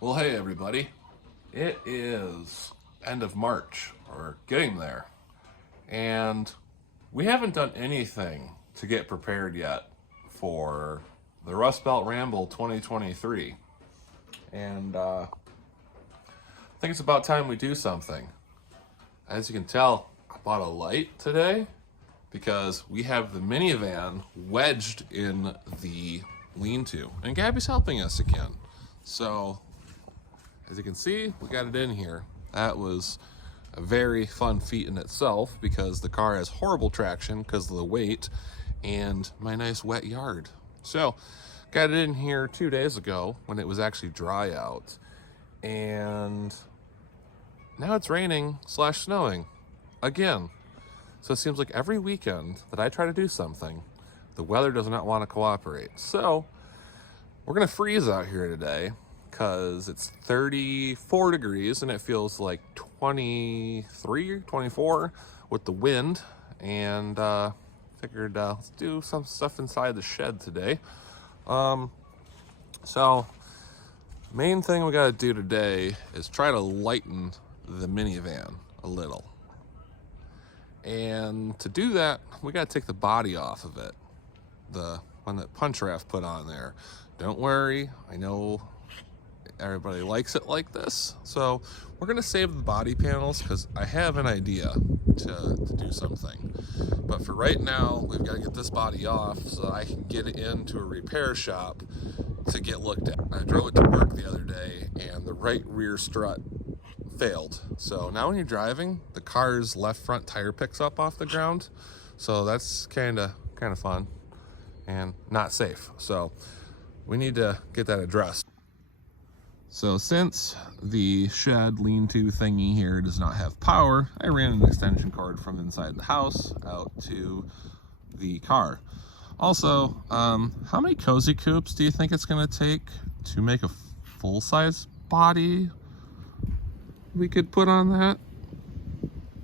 Well, hey everybody. It is end of March, or getting there, and we haven't done anything to get prepared yet for the Rustbelt Ramble 2023. And I think it's about time we do something. As you can tell, I bought a light today because we have the minivan wedged in the lean-to, and Gabby's helping us again. So as you can see, we got it in here. That was a very fun feat in itself because the car has horrible traction because of the weight and my nice wet yard. So, got it in here 2 days ago when it was actually dry out. And now it's raining / snowing again. So it seems like every weekend that I try to do something, the weather does not want to cooperate. So, we're gonna freeze out here today because it's 34 degrees and it feels like 23, 24 with the wind. And figured let's do some stuff inside the shed today. So main thing we gotta do today is try to lighten the minivan a little. And to do that, we gotta take the body off of it. The one that Punch Raft put on there. Don't worry, I know everybody likes it like this. So we're gonna save the body panels because I have an idea to do something. But for right now, we've got to get this body off so that I can get it into a repair shop to get looked at. I drove it to work the other day and the right rear strut failed. So now when you're driving, the car's left front tire picks up off the ground. So that's kind of fun and not safe. So we need to get that addressed. So since the shed lean-to thingy here does not have power, I ran an extension cord from inside the house out to the car. Also, how many cozy coupes do you think it's going to take to make a full-size body we could put on that?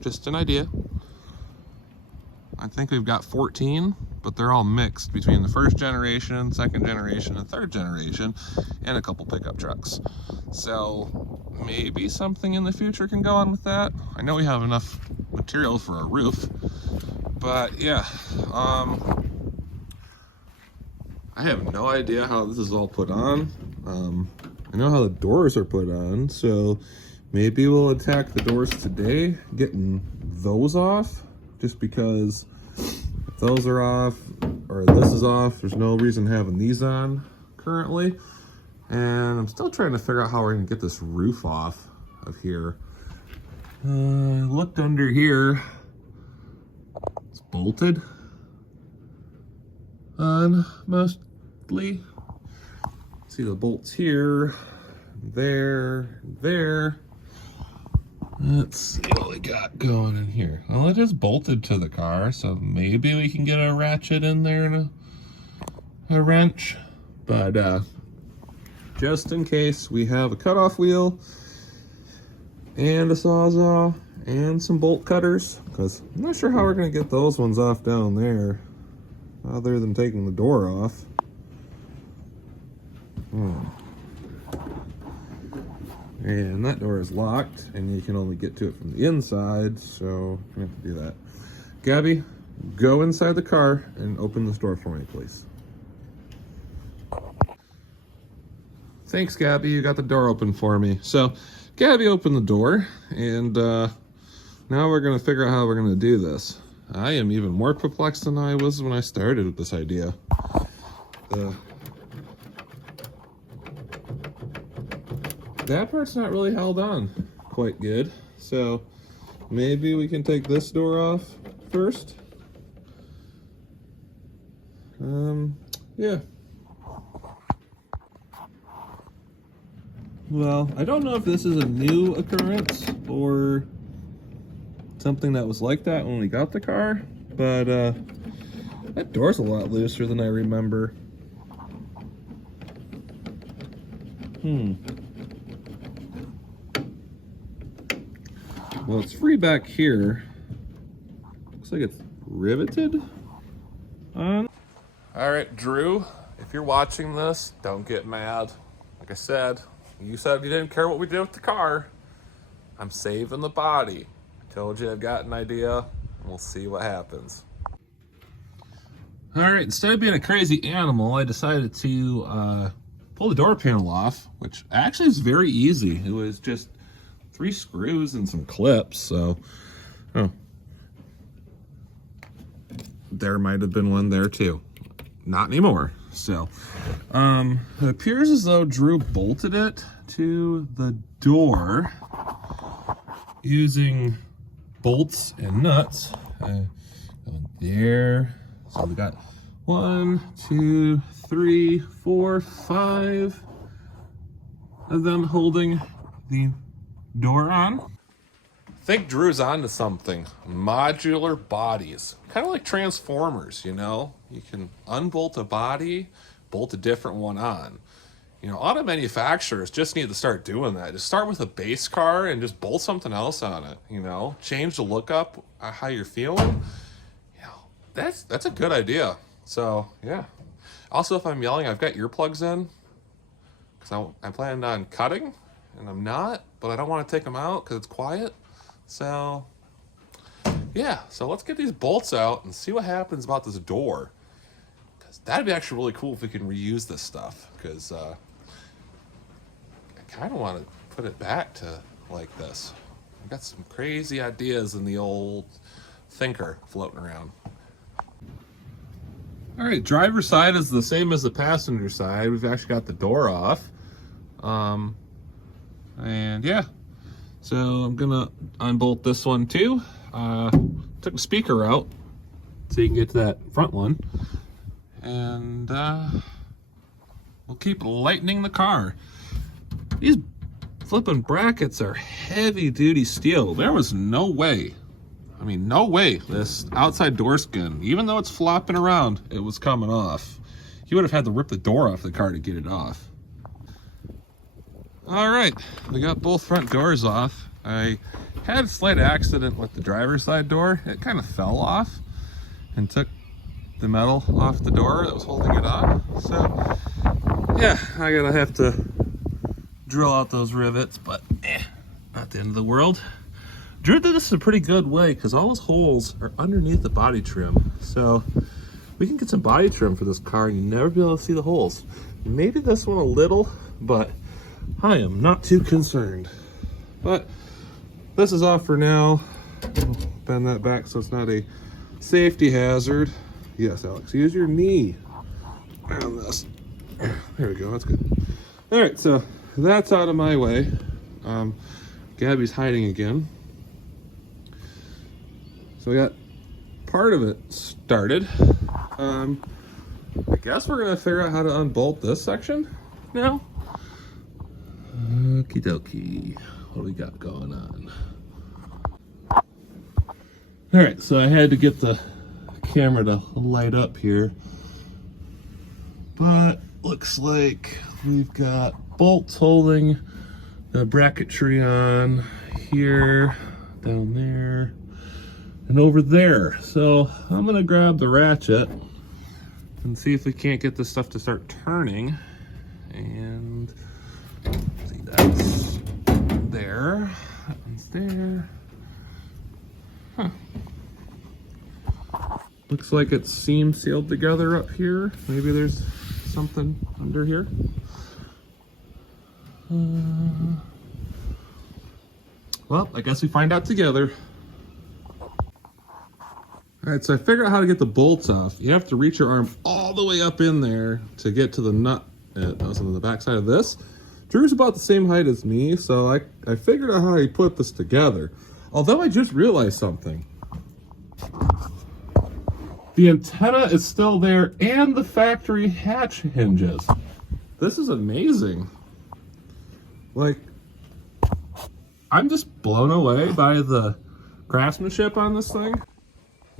Just an idea. I think we've got 14, but they're all mixed between the first generation, second generation, and third generation, and a couple pickup trucks. So maybe something in the future can go on with that. I know we have enough material for a roof, but yeah, I have no idea how this is all put on. I know how the doors are put on, so maybe we'll attack the doors today, getting those off, just because if those are off or this is off, there's no reason having these on currently. And I'm still trying to figure out how we're gonna get this roof off of here. I looked under here, it's bolted on mostly. See the bolts here, there. Let's see what we got going in here. Well, it is bolted to the car, so maybe we can get a ratchet in there and a wrench. But just in case, we have a cutoff wheel and a sawzall and some bolt cutters, because I'm not sure how we're going to get those ones off down there other than taking the door off. And that door is locked, and you can only get to it from the inside, so I have to do that. Gabby, go inside the car and open this door for me, please. Thanks, Gabby, you got the door open for me. So, Gabby opened the door, and now we're gonna figure out how we're gonna do this. I am even more perplexed than I was when I started with this idea. That part's not really held on quite good, so maybe we can take this door off first. Yeah. Well, I don't know if this is a new occurrence or something that was like that when we got the car, but that door's a lot looser than I remember. Well, it's free back here. Looks like it's riveted on. All right, Drew, if you're watching this, don't get mad. Like I said, You said you didn't care what we did with the car. I'm saving the body. I told you I've got an idea. We'll see what happens. All right, instead of being a crazy animal, I decided to pull the door panel off, which actually is very easy. It was just 3 screws and some clips, so there might have been one there too. Not anymore. So it appears as though Drew bolted it to the door using bolts and nuts. Going there. So we got 1, 2, 3, 4, 5 of them holding the door on. I think Drew's onto something. Modular bodies. Kind of like Transformers, you know? You can unbolt a body, bolt a different one on. You know, auto manufacturers just need to start doing that. Just start with a base car and just bolt something else on it, you know? Change the look up, how you're feeling. You know, that's a good idea. So, yeah. Also, if I'm yelling, I've got earplugs in. Because I planned on cutting, and I'm not. But I don't want to take them out because it's quiet. So, yeah. So let's get these bolts out and see what happens about this door. Because that'd be actually really cool if we can reuse this stuff. Because I kind of want to put it back to like this. I've got some crazy ideas in the old thinker floating around. All right, driver's side is the same as the passenger side. We've actually got the door off. And yeah, so I'm gonna unbolt this one too. Took the speaker out so you can get to that front one. And we'll keep lightening the car. These flipping brackets are heavy duty steel. There was no way, I mean, no way this outside door skin, even though it's flopping around, it was coming off. You would have had to rip the door off the car to get it off. All right, we got both front doors off. I had a slight accident with the driver's side door. It kind of fell off and took the metal off the door that was holding it on. So yeah, I gotta have to drill out those rivets, but not the end of the world. Drew did this in a pretty good way because all those holes are underneath the body trim. So we can get some body trim for this car and you never be able to see the holes. Maybe this one a little, but I am not too concerned. But this is off for now. I'll bend that back so it's not a safety hazard. Yes, Alex, use your knee on this. There we go, that's good. All right, so that's out of my way. Gabby's hiding again. So we got part of it started. I guess we're gonna figure out how to unbolt this section now. Okie dokie. What do we got going on? All right, so I had to get the camera to light up here, but looks like we've got bolts holding the bracketry on here, down there, and over there. So I'm gonna grab the ratchet and see if we can't get this stuff to start turning. And see, that's there, that one's there. Huh. Looks like it's seam sealed together up here. Maybe there's something under here. Well, I guess we find out together. All right, so I figured out how to get the bolts off. You have to reach your arm all the way up in there to get to the nut. That was on the back side of this. Drew's about the same height as me, so I figured out how he put this together. Although I just realized something. The antenna is still there and the factory hatch hinges. This is amazing. Like, I'm just blown away by the craftsmanship on this thing.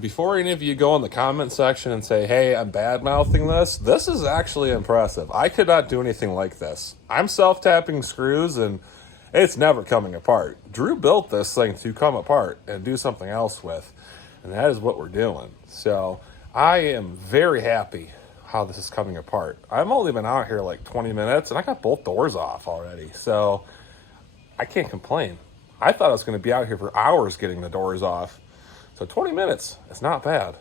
Before any of you go in the comment section and say, hey, I'm bad-mouthing this is actually impressive. I could not do anything like this. I'm self-tapping screws and it's never coming apart. Drew built this thing to come apart and do something else with, and that is what we're doing. So I am very happy how this is coming apart. I've only been out here like 20 minutes and I got both doors off already. So I can't complain. I thought I was going to be out here for hours getting the doors off. So 20 minutes, it's not bad.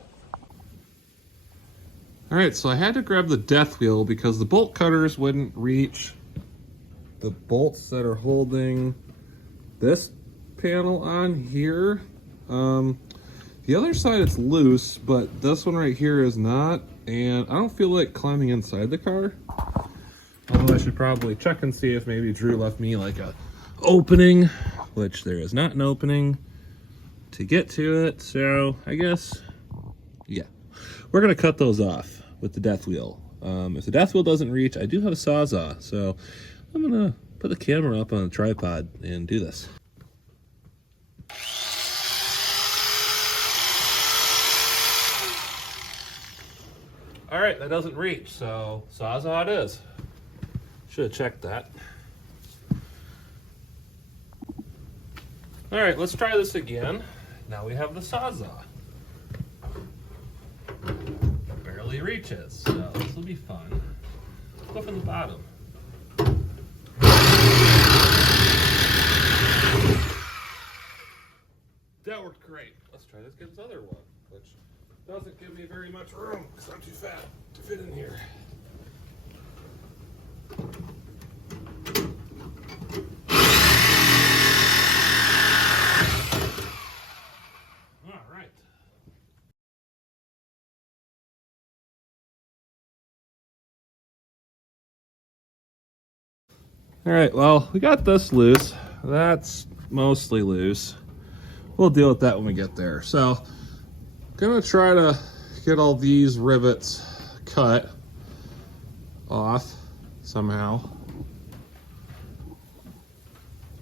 All right, so I had to grab the death wheel because the bolt cutters wouldn't reach the bolts that are holding this panel on here. The other side it's loose, but this one right here is not, and I don't feel like climbing inside the car. Although I should probably check and see if maybe Drew left me like a opening, which there is not an opening to get to it. So I guess, yeah, we're gonna cut those off with the death wheel. If the death wheel doesn't reach, I do have a Sawzall, so I'm gonna put the camera up on a tripod and do this. All right, that doesn't reach, so Sawzall it is. Should have checked that. All right, let's try this again. Now we have the Sawzall. Barely reaches, so this will be fun. Let's go from the bottom. That worked great. Let's try this other one, which doesn't give me very much room because I'm too fat to fit in here. All right. All right, well, we got this loose. That's mostly loose. We'll deal with that when we get there. So, gonna try to get all these rivets cut off somehow.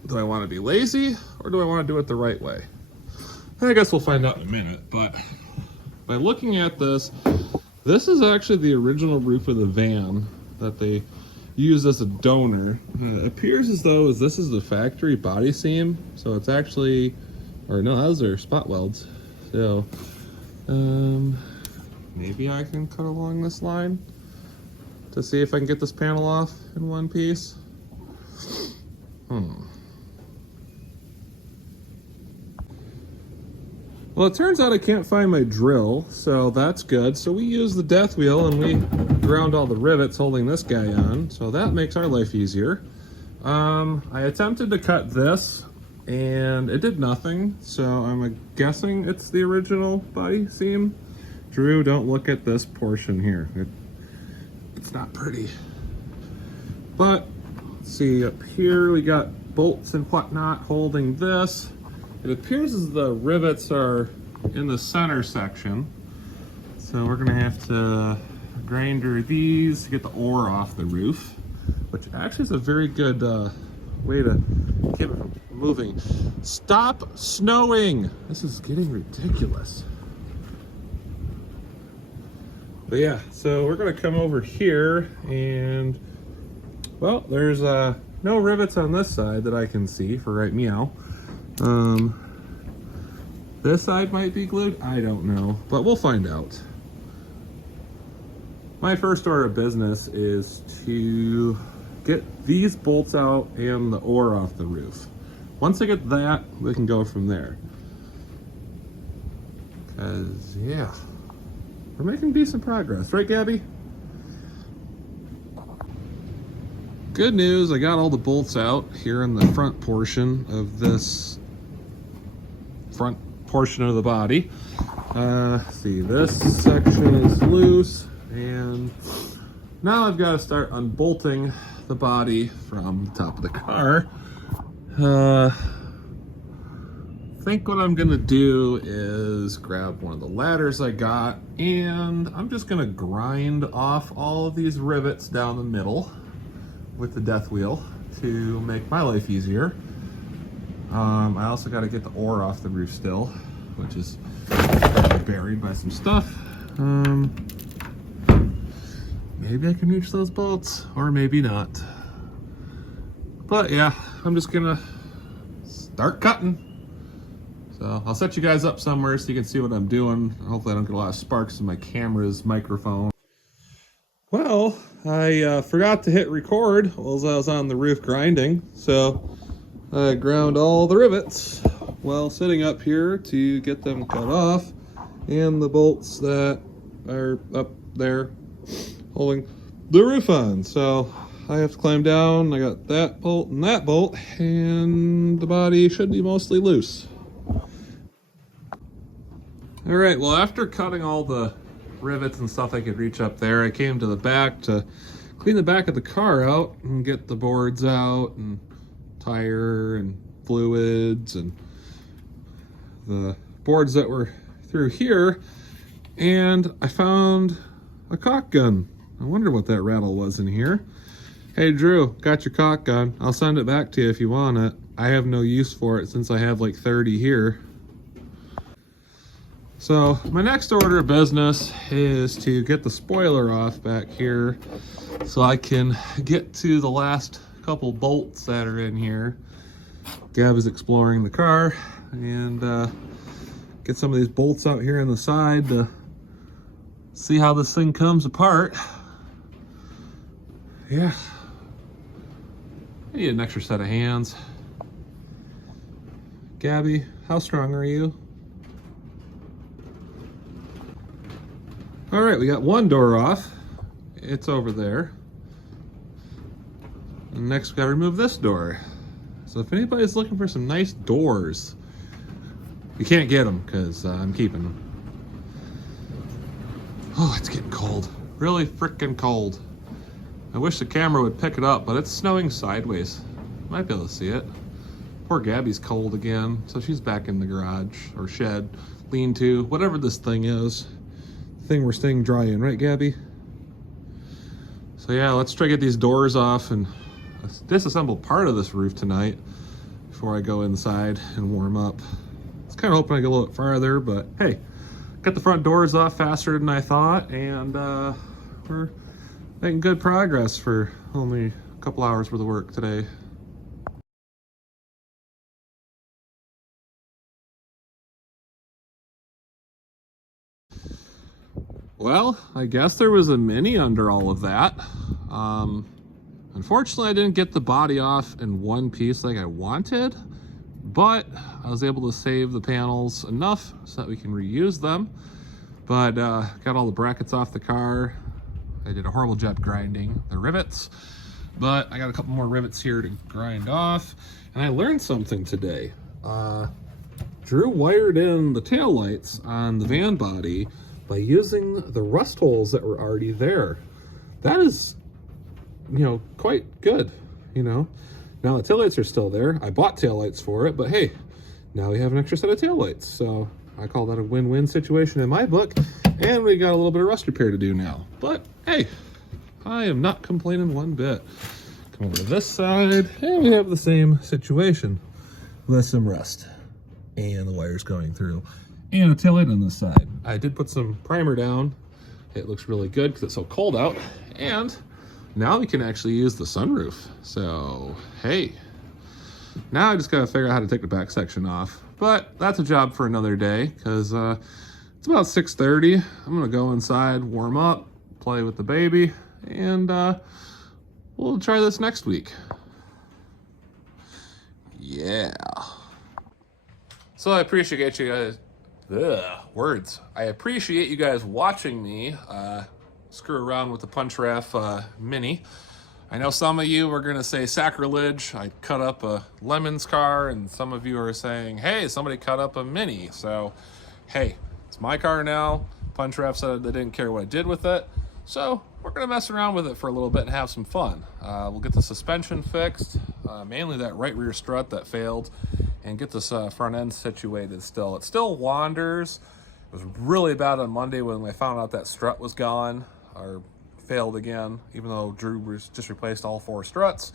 Do I want to be lazy or do I want to do it the right way? I guess we'll find out in a minute, but by looking at this, this is actually the original roof of the van that they used as a donor. It appears as though this is the factory body seam, so it's actually, or no, those are spot welds. So maybe I can cut along this line to see if I can get this panel off in one piece. Well, it turns out I can't find my drill, so that's good. So we use the death wheel and we ground all the rivets holding this guy on, so that makes our life easier. I attempted to cut this and it did nothing, so I'm guessing it's the original body seam. Drew, don't look at this portion here. It's not pretty. But let's see, up here we got bolts and whatnot holding this. It appears as the rivets are in the center section, so we're gonna have to grinder these to get the ore off the roof, which actually is a very good way to keep it from moving. Stop snowing! This is getting ridiculous. But yeah, so we're gonna come over here and, well, there's no rivets on this side that I can see for right meow. This side might be glued, I don't know, but we'll find out. My first order of business is to get these bolts out and the ore off the roof. Once I get that, we can go from there. Cause yeah, we're making decent progress, right, Gabby? Good news, I got all the bolts out here in the front portion of this front portion of the body. See, this section is loose, and now I've got to start unbolting the body from the top of the car. I think what I'm gonna do is grab one of the ladders I got, and I'm just gonna grind off all of these rivets down the middle with the death wheel to make my life easier. I also got to get the ore off the roof still, which is buried by some stuff. Maybe I can reach those bolts, or maybe not. But yeah, I'm just gonna start cutting. So I'll set you guys up somewhere so you can see what I'm doing. Hopefully I don't get a lot of sparks in my camera's microphone. Well, I forgot to hit record while I was on the roof grinding, so I ground all the rivets while sitting up here to get them cut off, and the bolts that are up there holding the roof on. So I have to climb down. I got that bolt, and the body should be mostly loose. All right, well, after cutting all the rivets and stuff I could reach up there, I came to the back to clean the back of the car out and get the boards out and tire and fluids and the boards that were through here. And I found a caulk gun. I wonder what that rattle was in here. Hey Drew, got your caulk gun. I'll send it back to you if you want it. I have no use for it since I have like 30 here. So my next order of business is to get the spoiler off back here so I can get to the last couple bolts that are in here. Gab is exploring the car and get some of these bolts out here on the side to see how this thing comes apart. Yeah, I need an extra set of hands. Gabby, how strong are you? All right, we got one door off. It's over there. And next we gotta remove this door. So if anybody's looking for some nice doors, you can't get them because I'm keeping them. Oh, it's getting cold. Really freaking cold. I wish the camera would pick it up, but it's snowing sideways. Might be able to see it. Poor Gabby's cold again, so she's back in the garage or shed, lean-to, whatever this thing is. Thing we're staying dry in, right Gabby? So yeah, let's try to get these doors off and disassemble part of this roof tonight before I go inside and warm up. I was kind of hoping I go a little bit farther, but hey, got the front doors off faster than I thought, and we're making good progress for only a couple hours worth of work today. Well, I guess there was a Mini under all of that. Unfortunately, I didn't get the body off in one piece like I wanted, but I was able to save the panels enough so that we can reuse them. But got all the brackets off the car. I did a horrible job grinding the rivets, but I got a couple more rivets here to grind off. And I learned something today. Drew wired in the taillights on the van body by using the rust holes that were already there. That is, quite good, Now the taillights are still there. I bought taillights for it, but hey, now we have an extra set of taillights. So I call that a win-win situation in my book, and we got a little bit of rust repair to do now. But hey, I am not complaining one bit. Come over to this side, and we have the same situation with some rust and the wires going through. And a taillight on this side. I did put some primer down. It looks really good because it's so cold out. And now we can actually use the sunroof. So, hey. Now I just gotta figure out how to take the back section off. But that's a job for another day because it's about 6:30. I'm gonna go inside, warm up, play with the baby, and we'll try this next week. Yeah. So I appreciate you guys. Words. I appreciate you guys watching me screw around with the Punch-Raff Mini. I know some of you are going to say sacrilege. I cut up a Lemon's car, and some of you are saying, hey, somebody cut up a Mini. So, hey, it's my car now. Punch-Raff said they didn't care what I did with it. So we're going to mess around with it for a little bit and have some fun. We'll get the suspension fixed, mainly that right rear strut that failed, and get this front end situated still. It still wanders. It was really bad on Monday when I found out that strut was gone or failed again, even though Drew just replaced all 4 struts.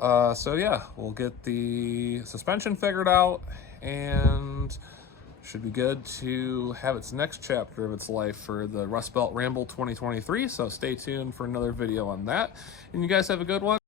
So yeah, we'll get the suspension figured out and should be good to have its next chapter of its life for the Rustbelt Ramble 2023. So stay tuned for another video on that. And you guys have a good one.